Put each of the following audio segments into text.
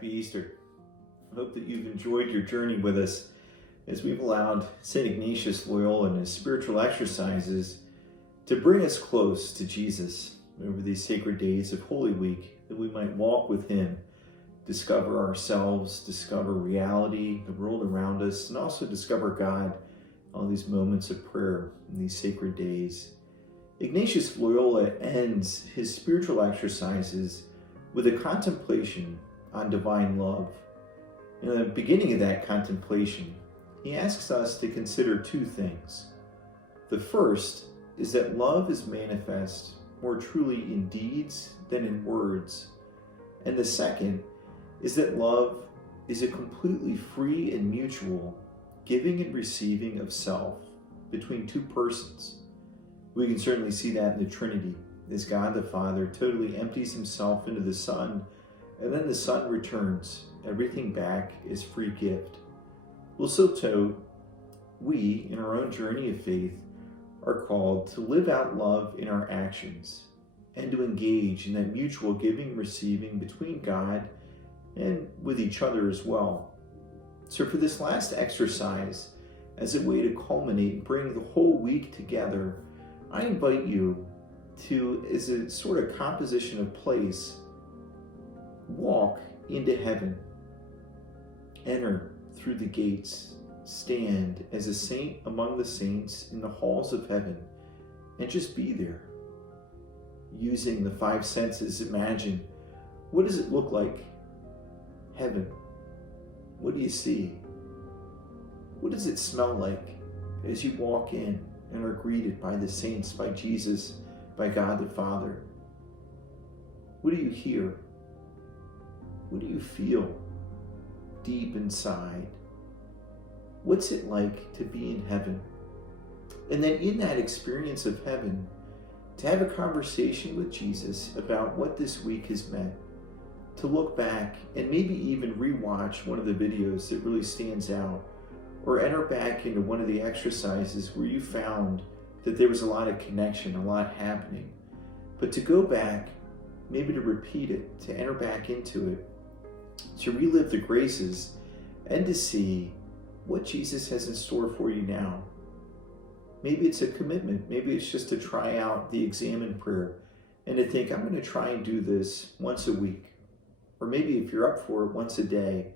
Happy Easter. I hope that you've enjoyed your journey with us as we've allowed St. Ignatius Loyola and his spiritual exercises to bring us close to Jesus over these sacred days of Holy Week, that we might walk with him, discover ourselves, discover reality, the world around us, and also discover God, all these moments of prayer in these sacred days. Ignatius Loyola ends his spiritual exercises with a contemplation on divine love. In the beginning of that contemplation, he asks us to consider two things. The first is that love is manifest more truly in deeds than in words. And the second is that love is a completely free and mutual giving and receiving of self between two persons. We can certainly see that in the Trinity, as God the Father totally empties himself into the Son, and then the Son returns everything back as free gift. Well, so too, we, in our own journey of faith, are called to live out love in our actions and to engage in that mutual giving and receiving between God and with each other as well. So for this last exercise, as a way to culminate and bring the whole week together, I invite you to, as a sort of composition of place, walk into heaven, enter through the gates, stand as a saint among the saints in the halls of heaven, and just be there. Using the five senses, imagine, what does it look like? Heaven. What do you see? What does it smell like as you walk in and are greeted by the saints, by Jesus, by God the Father? What do you hear? What do you feel deep inside? What's it like to be in heaven? And then in that experience of heaven, to have a conversation with Jesus about what this week has meant, to look back and maybe even rewatch one of the videos that really stands out, or enter back into one of the exercises where you found that there was a lot of connection, a lot happening. But to go back, maybe to repeat it, to enter back into it, to relive the graces, and to see what Jesus has in store for you now. Maybe it's a commitment. Maybe it's just to try out the examine prayer and to think, I'm going to try and do this once a week. Or maybe if you're up for it, once a day,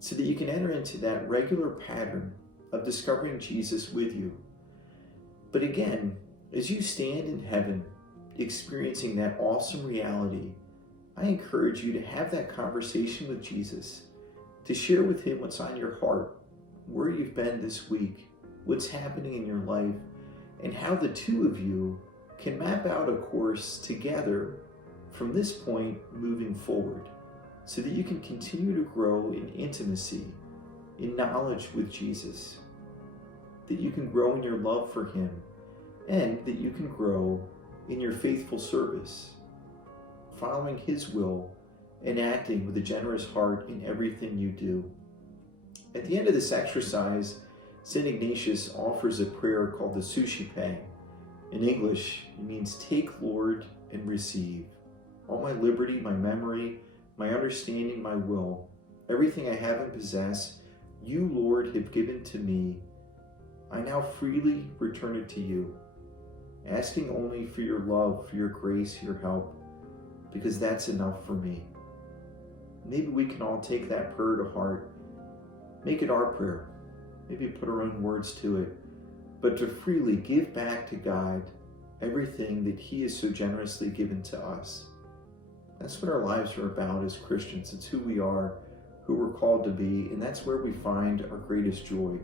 so that you can enter into that regular pattern of discovering Jesus with you. But again, as you stand in heaven, experiencing that awesome reality, I encourage you to have that conversation with Jesus, to share with him what's on your heart, where you've been this week, what's happening in your life, and how the two of you can map out a course together from this point moving forward, so that you can continue to grow in intimacy, in knowledge with Jesus, that you can grow in your love for him, and that you can grow in your faithful service, following his will and acting with a generous heart in everything you do. At the end of this exercise, St. Ignatius offers a prayer called the Suscipe. In English, it means, take, Lord, and receive. All my liberty, my memory, my understanding, my will, everything I have and possess, you, Lord, have given to me. I now freely return it to you, asking only for your love, for your grace, your help, because that's enough for me. Maybe we can all take that prayer to heart, make it our prayer, maybe put our own words to it, but to freely give back to God everything that he has so generously given to us. That's what our lives are about as Christians. It's who we are, who we're called to be, and that's where we find our greatest joy.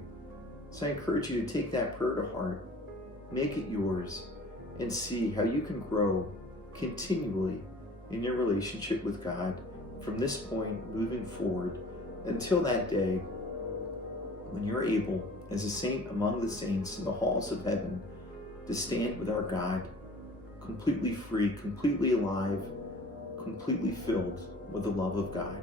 So I encourage you to take that prayer to heart, make it yours, and see how you can grow continually in your relationship with God from this point moving forward until that day when you're able, as a saint among the saints in the halls of heaven, to stand with our God, completely free, completely alive, completely filled with the love of God.